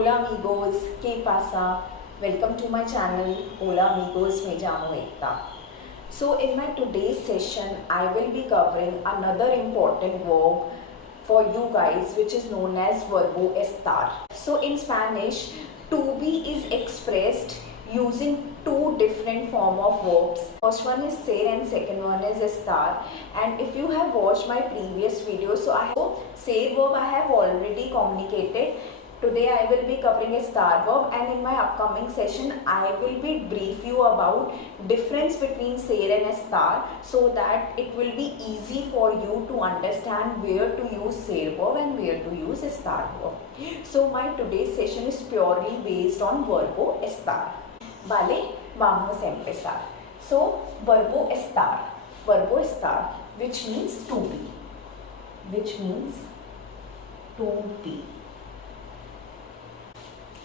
Hola amigos, ¿qué pasa? Welcome to my channel Hola amigos, me llamo Ekta. So in my today's session, I will be covering another important verb for you guys, which is known as Verbo estar. So in Spanish, to be is expressed using two different form of verbs. First one is ser and second one is estar. And if you have watched my previous video, so ser verb I have already communicated. Today I will be covering a star verb, and in my upcoming session I will be brief you about difference between ser and a star, so that it will be easy for you to understand where to use ser verb and where to use a star verb. So my today's session is purely based on verbo estar. Vale, vamos a empezar. So verbo estar, which means to be,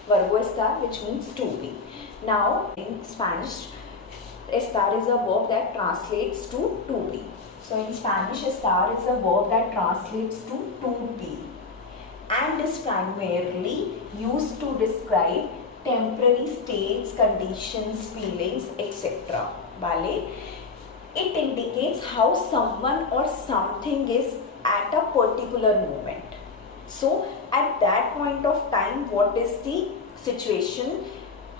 Verbo estar, which means to be. Now in Spanish, estar is a verb that translates to be. So in Spanish, estar is a verb that translates to be and is primarily used to describe temporary states, conditions, feelings, etc. Vale? It indicates how someone or something is at a particular moment. So at that point of time, what is the situation,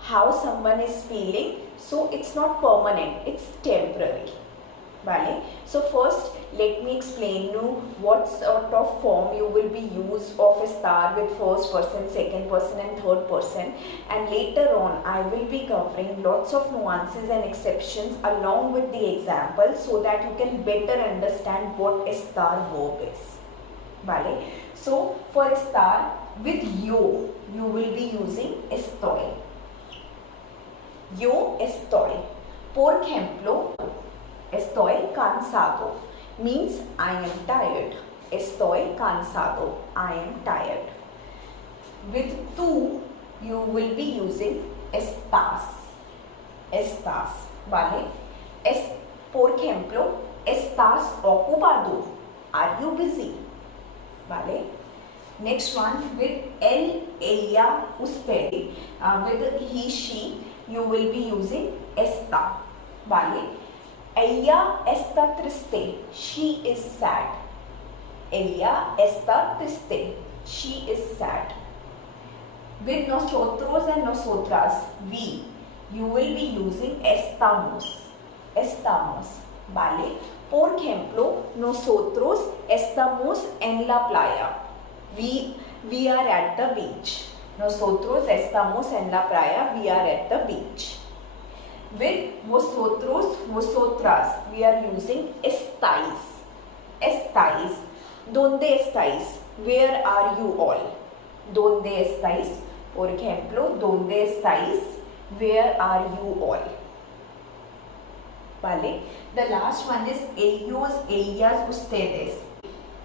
how someone is feeling? So it's not permanent, it's temporary. Vale? So first let me explain you what sort of form you will be used of a star with first person, second person and third person, and later on I will be covering lots of nuances and exceptions along with the example, so that you can better understand what a star verb is. Vale? So for estar, with yo, you will be using estoy. Yo estoy. Por ejemplo, estoy cansado means I am tired. Estoy cansado, I am tired. With tú, you will be using estás. Estás. Vale? Por ejemplo, estás ocupado. Are you busy? Vale? Next one, with él, ella, usted. With he, she, you will be using está. Vale? Ella está triste. She is sad. Ella está triste. She is sad. With nosotros and nosotras, we, you will be using estamos. Estamos. Vale? Por ejemplo, nosotros estamos en la playa. We are at the beach. Nosotros estamos en la playa. We are at the beach. With vosotros, vosotras, we are using estáis. Estáis. ¿Dónde estáis? Where are you all? ¿Dónde estáis? Por ejemplo, ¿dónde estáis? Where are you all? Vale? The last one is ellos, ellas, ustedes.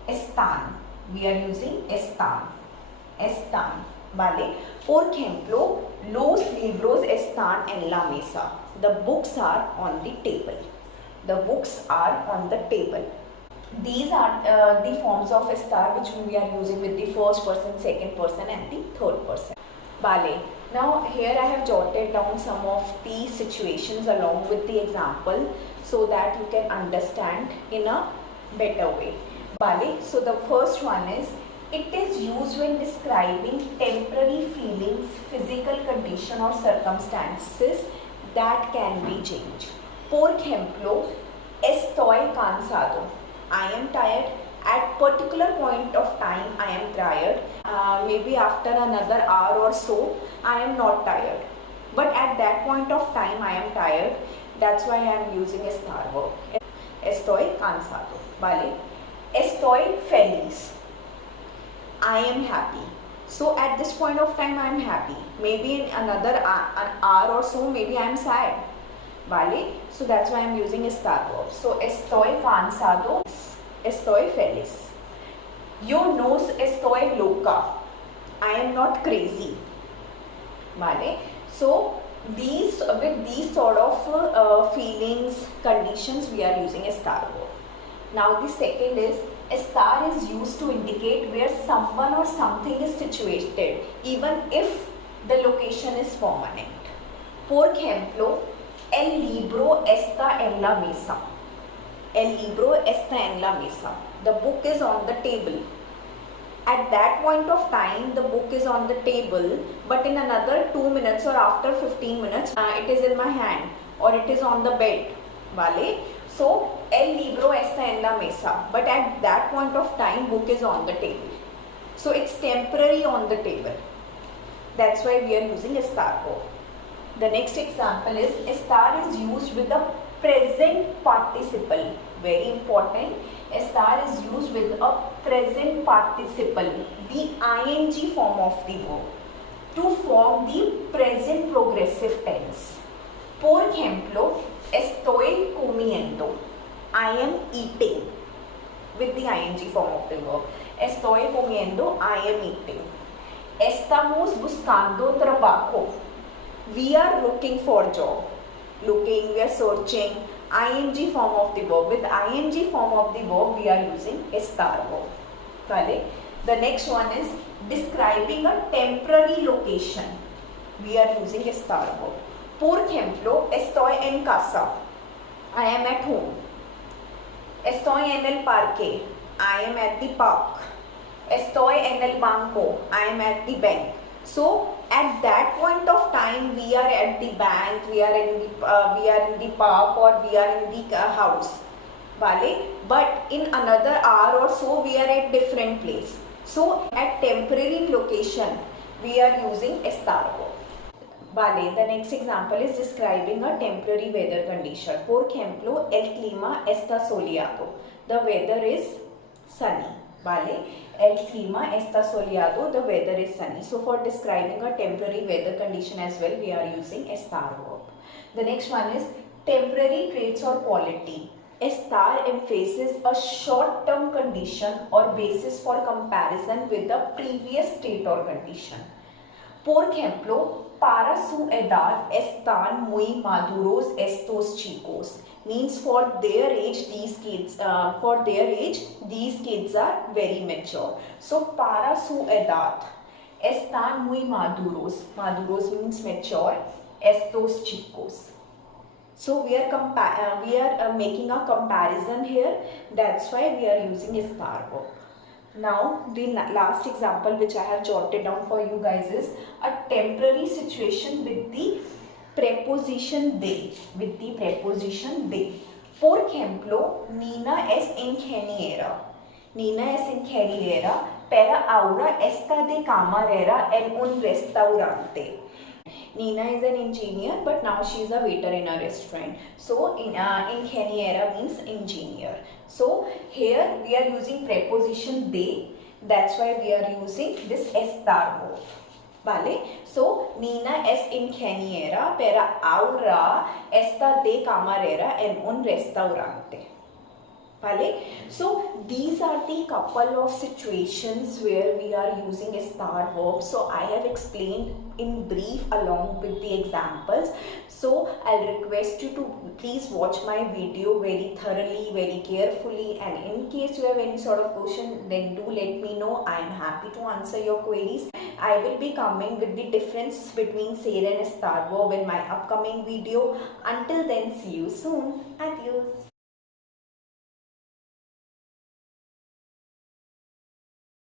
Están. We are using están. Están. Vale? Por ejemplo, los libros están en la mesa. The books are on the table. The books are on the table. These are the forms of estar which we are using with the first person, second person and the third person. Vale. Now here I have jotted down some of the situations along with the example, so that you can understand in a better way. Vale? So the first one is, it is used when describing temporary feelings, physical condition or circumstances that can be changed. Por ejemplo, estoy cansado. I am tired. At particular point of time, I am tired. Maybe after another hour or so, I am not tired. But at that point of time, I am tired. That's why I am using a star verb. Estoy cansado. Vale? Estoy feliz. I am happy. So at this point of time I am happy. Maybe in another an hour or so, maybe I am sad. Vale? So that's why I am using a star verb. So estoy cansado. Estoy feliz. Yo no estoy loca. I am not crazy. Vale? So with these sort of feelings, conditions, we are using a star verb. Now the second is, Estar is used to indicate where someone or something is situated, even if the location is permanent. Por ejemplo, el libro está en la mesa. El libro está en la mesa. The book is on the table. At that point of time, the book is on the table, but in another 2 minutes or after 15 minutes, it is in my hand or it is on the bed. Vale? So, el libro está en la mesa, but at that point of time, book is on the table. So, it's temporary on the table. That's why we are using estar verb. The next example is estar is used with the present participle. Very important. Estar is used with a present participle, the ing form of the verb, to form the present progressive tense. Por ejemplo, estoy comiendo. I am eating with the ing form of the verb. Estoy comiendo. I am eating. Estamos buscando trabajo. We are looking for job. Looking, we are searching. ing form of the verb. With ing form of the verb, we are using estar verb. Vale? The next one is describing a temporary location. We are using estar verb. Por ejemplo, estoy en casa. I am at home. Estoy en el parque. I am at the park. Estoy en el banco. I am at the bank. So at that point of time, we are at the bank, we are in the park, or we are in the house. Vale? But in another hour or so, we are at different place. So at temporary location, we are using estar verb. Vale, the next example is describing a temporary weather condition. Por ejemplo, el clima está soleado. The weather is sunny. Vale, el clima está soleado. The weather is sunny. So for describing a temporary weather condition as well, we are using estar verb. The next one is temporary traits or quality. Estar emphasizes a short-term condition or basis for comparison with the previous state or condition. Por ejemplo, para su edad están muy maduros estos chicos. Means for their age, these kids are very mature. So para su edad están muy maduros. Maduros means mature. Estos chicos. So we are making a comparison here. That's why we are using estar verb. Now the last example which I have jotted down for you guys is a temporary situation with the preposition de. With the preposition de. Por ejemplo, Nina es ingeniera. Nina es ingeniera, pero ahora está de camarera en un restaurante. Nina is an engineer, but now she is a waiter in a restaurant. So, ingeniera means engineer. So, here we are using preposition de. That's why we are using this estar verb. Vale? So, Nina es ingeniera, pero ahora está de camarera en un restaurante. Vale? So these are the couple of situations where we are using estar verb. So I have explained in brief along with the examples. So I'll request you to please watch my video very thoroughly, very carefully, and in case you have any sort of question, then do let me know. I am happy to answer your queries. I will be coming with the difference between ser and estar verb in my upcoming video. Until then, see you soon. Adios.